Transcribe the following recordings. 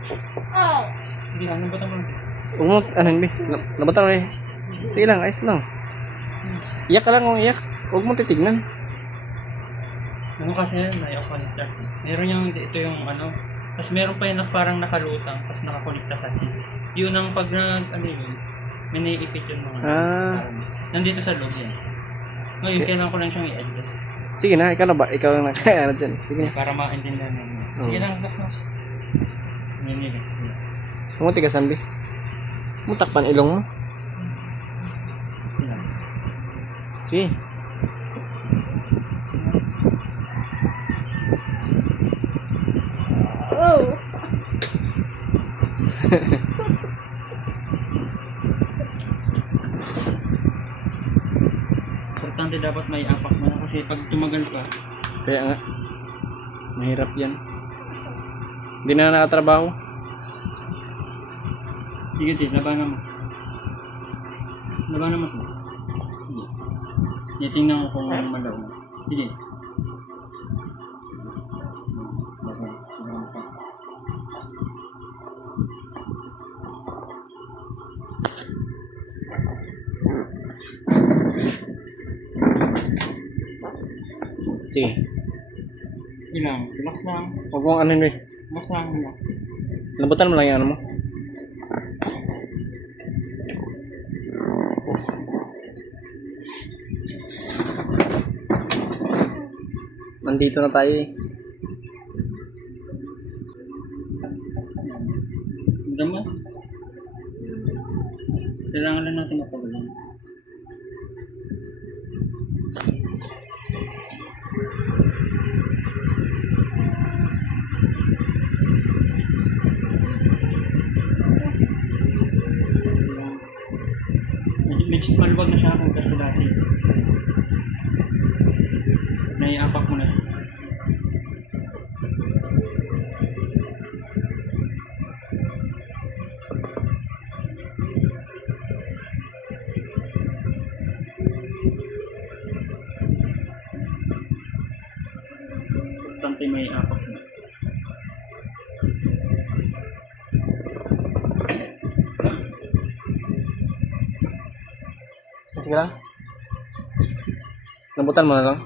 Hindi lang, nabata mo. Huwag mo, ano yun, be? Nabatan mo eh. Sige lang, ayos lang. Iyak ka lang kung iyak. Huwag mo titignan. Ano kasi yan, may connector. Meron yung, ito yung ano, tapos meron pa yung parang nakalutang, tapos nakakonekta sa hits. Yun ang pag ano yun, may naiipit yung mga nandito sa loob yan. Ngayon, kailangan ko lang siyang i-adjust. Sige na, ikaw na ba? Ikaw na kaya ano dyan. Sige na. Para maintindihan namin. Sige lang, tapos. Ninilis. Huwag mo tigasan, be. Huwag mo takpan ilong mo. Sige. Oh. Importante dapat may apak mo na kasi pag tumagal pa. Kaya nga. Mahirap yan. Hindi na nakatrabaho. Sige, di, labanan mo. Labanan mo siya. Hindi. Hindi, tingnan ko kung malaw na. Sige. Labanan pa. Sige. Ilang, relax lang. Huwag mong ano yun, be. Relax lang, relax. Lambutan mo lang yung ano mo. Nandito na tayo eh. Dama. Kailangan lang natin mapagaling. Medyo maluwag na siya kung kasi dati. Naiapak mo na siya. Importante may apak mo. Sige lang. Lambutan mo na lang.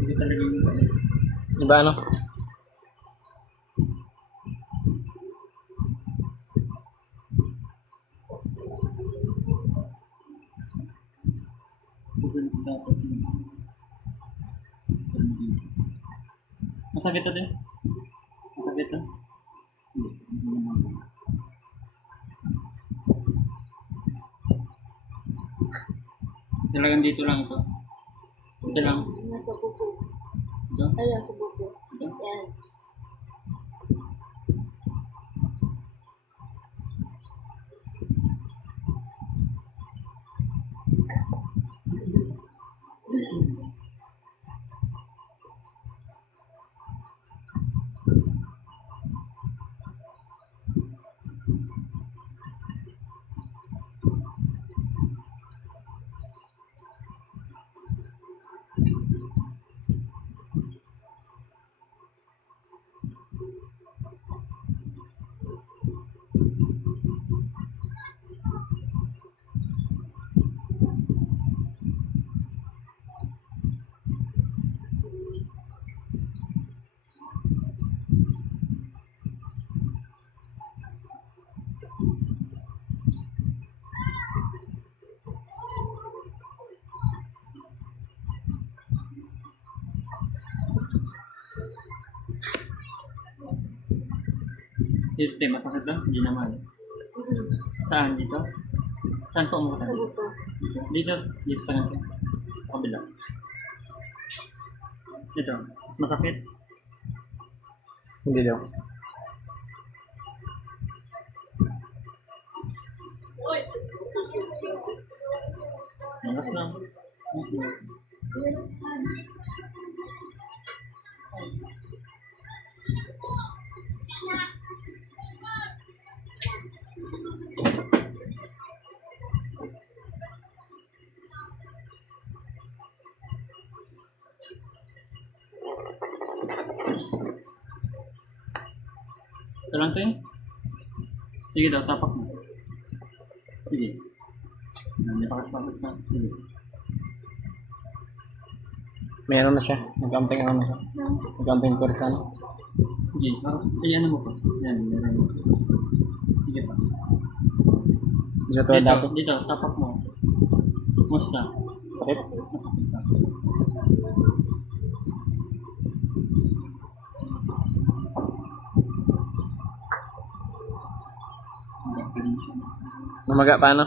Hindi talaga yung Diba ano? dapat. Masakit to din? Masakit to? Talagang dito lang ito. Ito lang. Nasa buko. Ito? Ayan, sa buko. Ito? Yan. Dito, te, masakit ba? Hindi naman. Saan? Dito? Saan po umakit? Dito. Dito. Dito sa ganito. Sa kabila. Dito. Mas masakit. Hindi daw. Angat lang. Ito lang tayo. Sige daw, tapak mo. Sige. Hindi pa kasakit na. Sige. May ano na siya. Nag-amping ano na siya. Nag-amping kursa na. Sige. Ay, ano mo pa? Yan, meron mo. Sige pa. Isa to dati. Dito, tapak mo. Musta? Sakit. Masakit ka. Namaga paano?